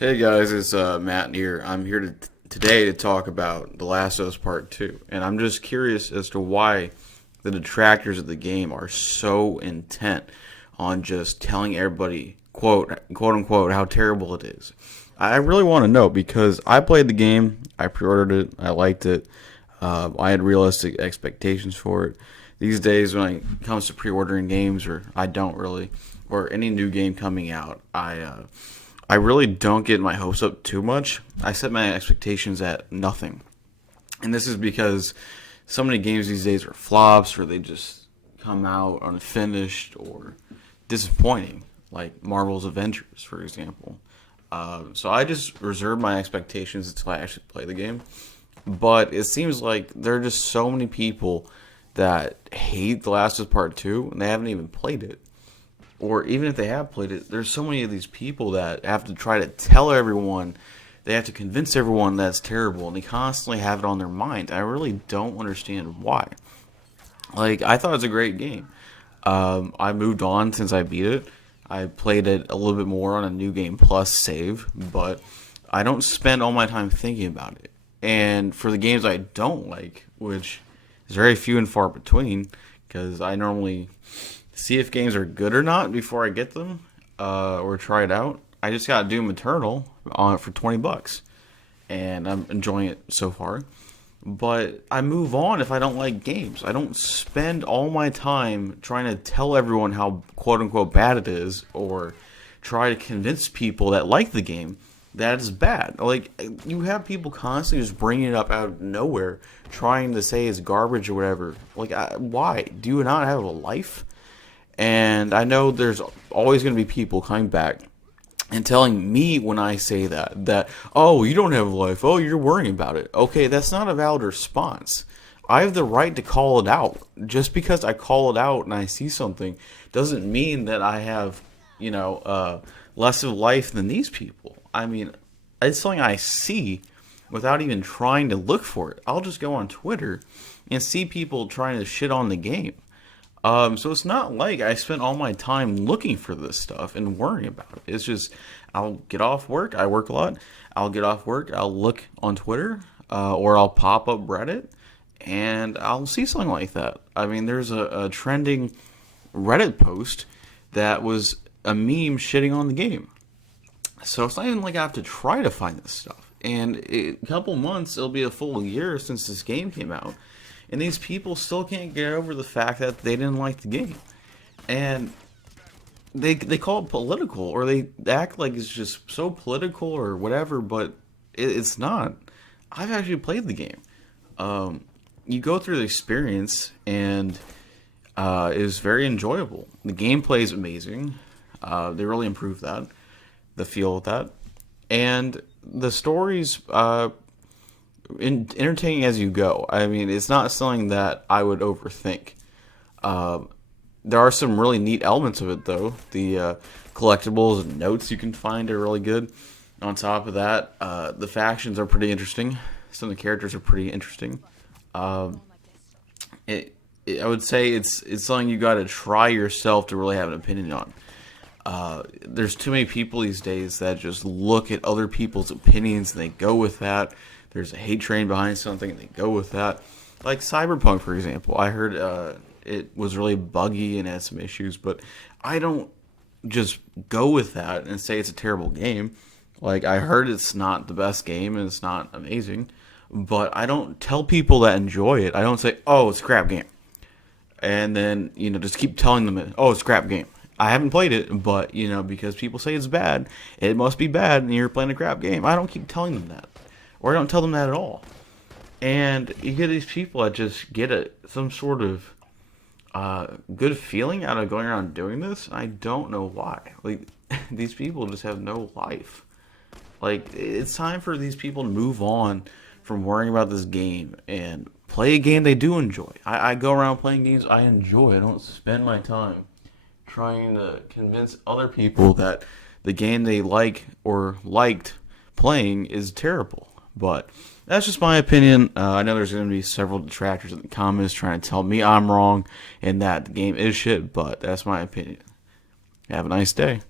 Hey guys, it's Matt here. I'm here today to talk about The Last of Us Part 2. And I'm just curious as to why the detractors of the game are so intent on just telling everybody, quote unquote, how terrible it is. I really want to know because I played the game, I pre-ordered it, I liked it, I had realistic expectations for it. These days, when it comes to pre-ordering games, or I don't really, or any new game coming out, I really don't get my hopes up too much. I set my expectations at nothing. And this is because so many games these days are flops or they just come out unfinished or disappointing, like Marvel's Avengers, for example. So I just reserve my expectations until I actually play the game. But it seems like there are just so many people that hate The Last of Us Part 2 and they haven't even played it. Or even if they have played it, there's so many of these people that have to try to tell everyone, they have to convince everyone that's terrible, and they constantly have it on their mind. I really don't understand why. Like, I thought it was a great game. I moved on since I beat it. I played it a little bit more on a New Game Plus save, but I don't spend all my time thinking about it. And for the games I don't like, which is very few and far between, because I normally see if games are good or not before I get them or try it out. I just got Doom Eternal on it for $20, and I'm enjoying it so far. But I move on if I don't like games. I don't spend all my time trying to tell everyone how quote unquote bad it is, or try to convince people that like the game that it's bad. Like, you have people constantly just bringing it up out of nowhere, trying to say it's garbage or whatever. Like, why? Do you not have a life? And I know there's always going to be people coming back and telling me when I say that, oh, you don't have a life, oh, you're worrying about it. Okay, that's not a valid response. I have the right to call it out. Just because I call it out and I see something doesn't mean that I have, less of life than these people. I mean, it's something I see without even trying to look for it. I'll just go on Twitter and see people trying to shit on the game. So it's not like I spent all my time looking for this stuff and worrying about it. It's just, I'll get off work. I work a lot. I'll get off work. I'll look on Twitter, or I'll pop up Reddit, and I'll see something like that. I mean, there's a trending Reddit post that was a meme shitting on the game. So it's not even like I have to try to find this stuff. And a couple months, it'll be a full year since this game came out. And these people still can't get over the fact that they didn't like the game. And they call it political, or they act like it's just so political or whatever, but it's not. I've actually played the game. You go through the experience, and it is very enjoyable. The gameplay is amazing. They really improved that. The feel of that. And the story's entertaining as you go. I mean, it's not something that I would overthink. There are some really neat elements of it, though. The collectibles and notes you can find are really good. On top of that, the factions are pretty interesting. Some of the characters are pretty interesting. I would say it's something you got to try yourself to really have an opinion on. There's too many people these days that just look at other people's opinions and they go with that. There's a hate train behind something and they go with that. Like Cyberpunk, for example. I heard it was really buggy and had some issues, but I don't just go with that and say it's a terrible game. Like, I heard it's not the best game and it's not amazing, but I don't tell people that enjoy it. I don't say, oh, it's a crap game. And then, just keep telling them, oh, it's a crap game. I haven't played it, but, because people say it's bad, it must be bad and you're playing a crap game. I don't keep telling them that. Or I don't tell them that at all. And you get these people that just get some sort of good feeling out of going around doing this. I don't know why. Like, these people just have no life. Like, it's time for these people to move on from worrying about this game and play a game they do enjoy. I go around playing games I enjoy. I don't spend my time trying to convince other people that the game they like or liked playing is terrible. But that's just my opinion. I know there's going to be several detractors in the comments trying to tell me I'm wrong and that the game is shit, but that's my opinion. Have a nice day.